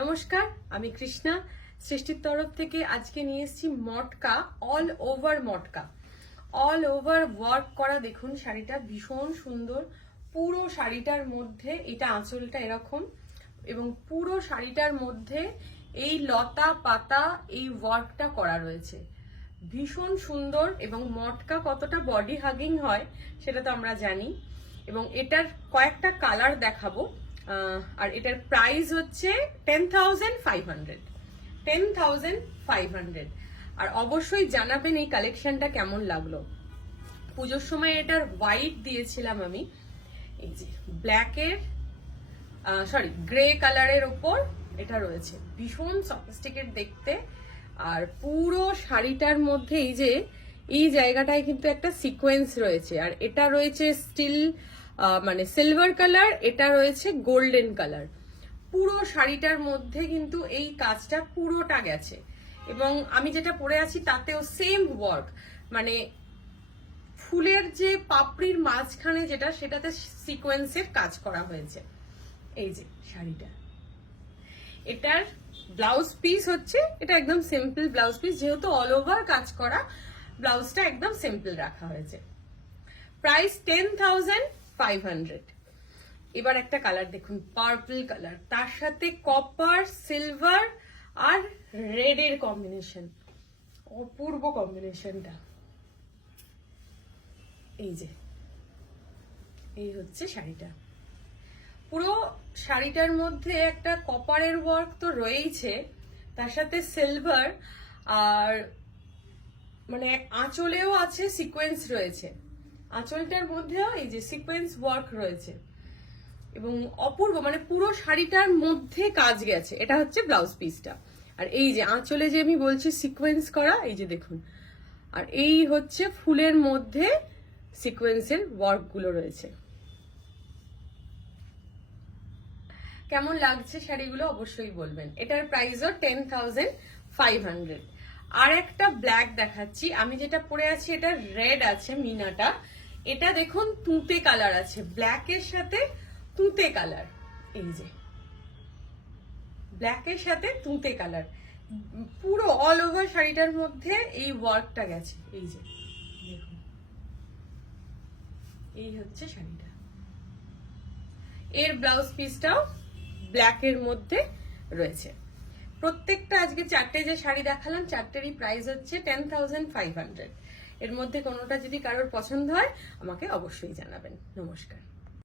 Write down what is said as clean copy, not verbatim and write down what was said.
নমস্কার, আমি কৃষ্ণা সৃষ্টির তরফ থেকে আজকে নিয়ে এসেছি matka, all over matka, all over work করা। দেখুন শাড়িটা ভীষণ সুন্দর। পুরো শাড়িটার মধ্যে এটা আঁচলটা এরকম, এবং পুরো শাড়িটার মধ্যে এই লতা পাতা এই ওয়ার্কটা করা রয়েছে। ভীষণ সুন্দর। এবং মটকা কতটা বডি হাগিং হয় সেটা তো আমরা জানি। এবং এটার কয়েকটা কালার দেখাবো। আর এটার প্রাইস হচ্ছে 10,500। 10,500। আর অবশ্যই জানাবেন এই কালেকশনটা কেমন লাগলো। পুজোর সময় এটার হোয়াইট দিয়েছিলাম আমি, এই যে ব্ল্যাকের গ্রে কালারের ওপর এটা রয়েছে। ভীষণ সফিস্টিকেট দেখতে। আর পুরো শাড়িটার মধ্যে এই জায়গাটায় কিন্তু একটা সিকোয়েন্স রয়েছে। আর এটা রয়েছে স্টিল মানে সিলভার কালার, এটা রয়েছে গোল্ডেন কালার। পুরো শাড়িটার মধ্যে কিন্তু এই কাজটা পুরোটা গেছে। এবং আমি যেটা পরে আছি তাতেও সেম ওয়ার্ক, মানে ফুলের যে পাপড়ির মাঝখানে সেটাতে সিকোয়েন্সের কাজ করা হয়েছে। এই যে শাড়িটা, এটার ব্লাউজ পিস হচ্ছে, এটা একদম সিম্পল ব্লাউজ পিস, যেহেতু অল ওভার কাজ করা, ব্লাউজটা একদম সিম্পল রাখা হয়েছে। প্রাইস 10,500। এবার একটা কালার দেখুন, পার্পল কালার, তার সাথে কপার, সিলভার আর রেড এর কম্বিনেশন। অপূর্ব কম্বিনেশনটা। এই হচ্ছে শাড়িটা। পুরো শাড়িটার মধ্যে একটা কপারের ওয়ার্ক তো রয়েইছে, তার সাথে সিলভার, আর মানে আঁচলেও আছে সিকোয়েন্স রয়েছে। আঁচলটার মধ্যেও এই যে সিকোয়েন্স ওয়ার্ক রয়েছে এবং অপূর্ব, মানে পুরো শাড়িটার মধ্যে কাজ গেছে। এটা হচ্ছে ব্লাউজ পিসটা। আর এই যে আঁচলে যে আমি বলছি সিকোয়েন্স করা, এই যে দেখুন। আর এই হচ্ছে ফুলের মধ্যে সিকোয়েন্সের ওয়ার্ক গুলো রয়েছে। কেমন লাগছে শাড়িগুলো অবশ্যই বলবেন। এটার প্রাইসও 10,500। আর একটা ব্ল্যাক দেখাচ্ছি, আমি যেটা পরে আছি এটা রেড আছে মিনাটা। এটা দেখুন তুঁতে কালার আছে, ব্ল্যাকের সাথে তুঁতে কালার। এই যে ব্ল্যাকের সাথে তুঁতে কালার, পুরো অল ওভার শাড়িটার মধ্যে এই ওয়ার্কটা গেছে। এই যে দেখুন, এই হচ্ছে শাড়িটা। এর ব্লাউজ পিসটাও ব্ল্যাকের মধ্যে রয়েছে। প্রত্যেকটা আজকে চারটে যে শাড়ি দেখালাম, চারটেরই প্রাইস হচ্ছে 10,500। এর মধ্যে কোনোটা যদি কারোর পছন্দ হয় আমাকে অবশ্যই জানাবেন। নমস্কার।